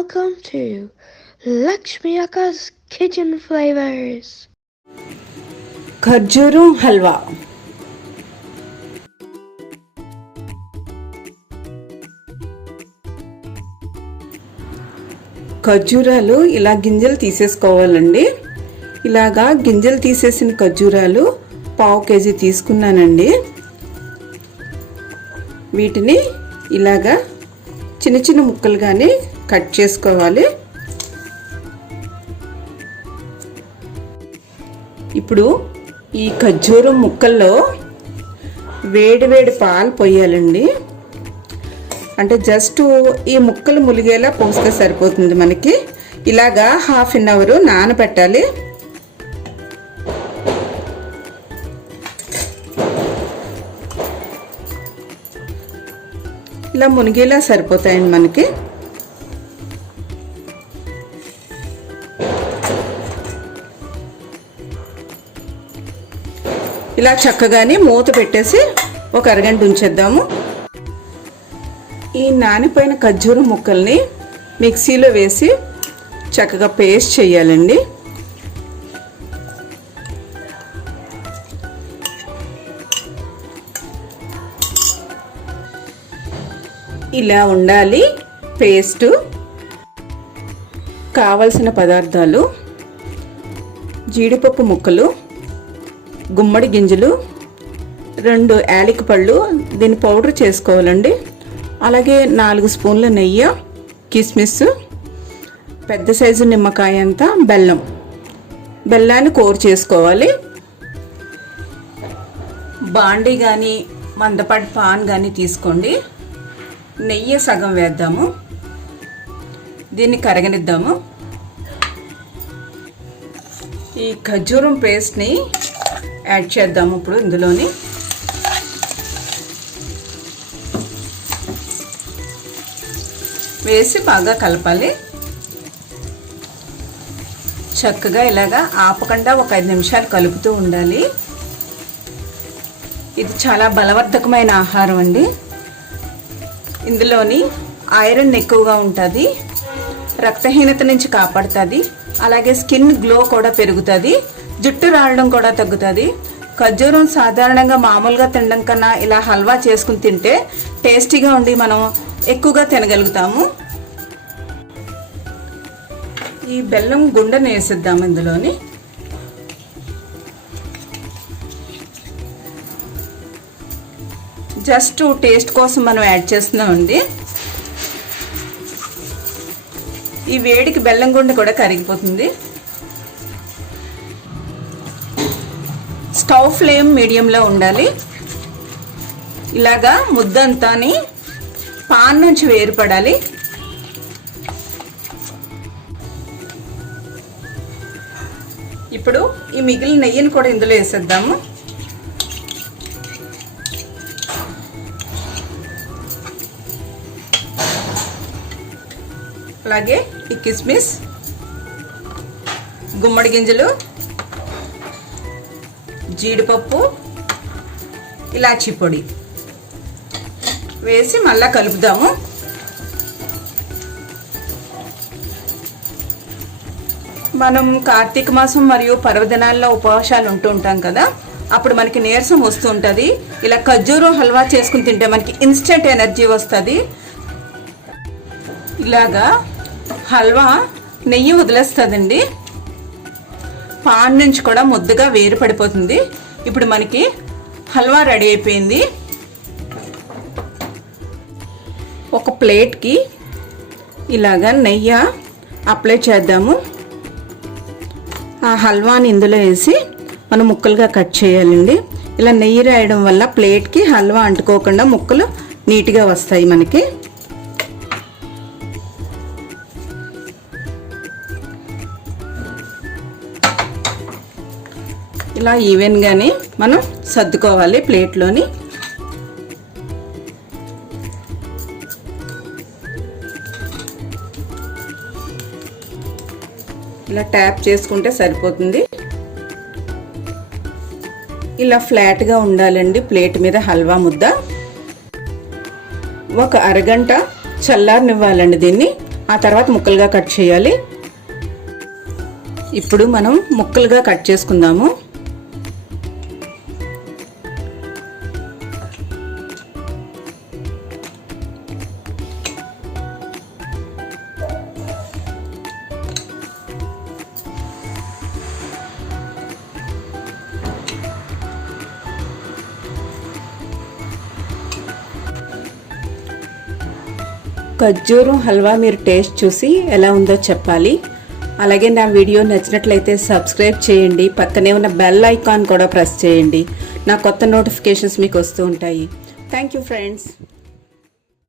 welcome to Lakshmi Akka's Kitchen Flavors. ఖర్జూరం హల్వా ఖర్జూరాలు ఇలా గింజలు తీసేసుకోవాలండి. ఇలాగా గింజలు తీసేసిన ఖర్జూరాలు పావు కేజీ తీసుకున్నానండి. వీటిని ఇలాగా చిన్న చిన్న ముక్కలుగానే కట్ చేసుకోవాలి. ఇప్పుడు ఈ ఖర్జూరం ముక్కల్లో వేడి వేడి పాలు పోయాలండి. అంటే జస్ట్ ఈ ముక్కలు ములిగేలా పోస్తే సరిపోతుంది మనకి. ఇలాగా హాఫ్ అన్ అవర్ నానబెట్టాలి. ఇలా మునిగేలా సరిపోతాయండి మనకి. ఇలా చక్కగానే మూత పెట్టేసి ఒక అరగంట ఉంచేద్దాము. ఈ నానిపోయిన ఖర్జూరం ముక్కల్ని మిక్సీలో వేసి చక్కగా పేస్ట్ చేయాలండి. ఇలా ఉండాలి పేస్టు. కావలసిన పదార్థాలు జీడిపప్పు ముక్కలు గుమ్మడి గింజలు రెండు యాలిక పళ్ళు దీన్ని పౌడర్ చేసుకోవాలండి. అలాగే నాలుగు స్పూన్ల నెయ్యి కిస్మిస్ పెద్ద సైజు నిమ్మకాయ అంతా బెల్లం. బెల్లాన్ని కోర్ చేసుకోవాలి. బాండీ కానీ మందపాటి పాన్ కానీ తీసుకోండి. నెయ్యి సగం వేద్దాము. దీన్ని కరగనిద్దాము. ఈ ఖర్జూరం పేస్ట్ని యాడ్ చేద్దాము ఇప్పుడు ఇందులోని. వేసి బాగా కలపాలి. చక్కగా ఇలాగా ఆపకుండా ఒక ఐదు నిమిషాలు కలుపుతూ ఉండాలి. ఇది చాలా బలవర్ధకమైన ఆహారం అండి. ఇందులోని ఐరన్ ఎక్కువగా ఉంటుంది. రక్తహీనత నుంచి కాపాడుతుంది. అలాగే స్కిన్ గ్లో కూడా పెరుగుతుంది. జుట్టు రాలడం కూడా తగ్గుతుంది. ఖర్జూరం సాధారణంగా మామూలుగా తినడం కన్నా ఇలా హల్వా చేసుకుని తింటే టేస్టీగా ఉండి మనం ఎక్కువగా తినగలుగుతాము. ఈ బెల్లం గుండెని వేసిద్దాం ఇందులోని. జస్ట్ టేస్ట్ కోసం మనం యాడ్ చేస్తున్నామండి. ఈ వేడికి బెల్లం గుండె కూడా కరిగిపోతుంది. స్టవ్ ఫ్లేమ్ మీడియంలో ఉండాలి. ఇలాగా ముద్దంతాని పాన్ నుంచి వేరుపడాలి. ఇప్పుడు ఈ మిగిలిన నెయ్యిని కూడా ఇందులో వేసేద్దాము. అలాగే ఈ కిస్మిస్ గుమ్మడి గింజలు జీడిపప్పు ఇలాచీ పొడి వేసి మళ్ళా కలుపుదాము. మనం కార్తీక మాసం మరియు పర్వదినాల్లో ఉపవాసాలు ఉంటూ ఉంటాం కదా అప్పుడు మనకి నీరసం వస్తూ ఉంటుంది. ఇలా ఖర్జూరం హల్వా చేసుకుని తింటే మనకి ఇన్స్టెంట్ ఎనర్జీ వస్తుంది. ఇలాగా హల్వా నెయ్యి వదిలేస్తుందండి. పాన్ నుంచి కూడా ముద్దగా వేరు పడిపోతుంది. ఇప్పుడు మనకి హల్వా రెడీ అయిపోయింది. ఒక ప్లేట్కి ఇలాగా నెయ్యి అప్లై చేద్దాము. ఆ హల్వాని ఇందులో వేసి మనం ముక్కలుగా కట్ చేయాలండి. ఇలా నెయ్యి రాయడం వల్ల ప్లేట్కి హల్వా అంటుకోకుండా ముక్కలు నీట్గా వస్తాయి మనకి. ఇలా ఈవెన్గానే మనం సర్దుకోవాలి ప్లేట్లోని. ఇలా ట్యాప్ చేసుకుంటే సరిపోతుంది. ఇలా ఫ్లాట్గా ఉండాలండి ప్లేట్ మీద హల్వా ముద్ద. ఒక అరగంట చల్లారనివ్వాలండి దీన్ని. ఆ తర్వాత ముక్కలుగా కట్ చేయాలి. ఇప్పుడు మనం ముక్కలుగా కట్ చేసుకుందాము. ఖర్జూరం హల్వా మీరు టేస్ట్ చూసి ఎలా ఉందో చెప్పాలి. అలాగే నా వీడియో నచ్చినట్లయితే సబ్స్క్రైబ్ చేయండి. పక్కనే ఉన్న బెల్ ఐకాన్ కూడా ప్రెస్ చేయండి. నా కొత్త నోటిఫికేషన్స్ మీకు వస్తూ ఉంటాయి. Thank you friends.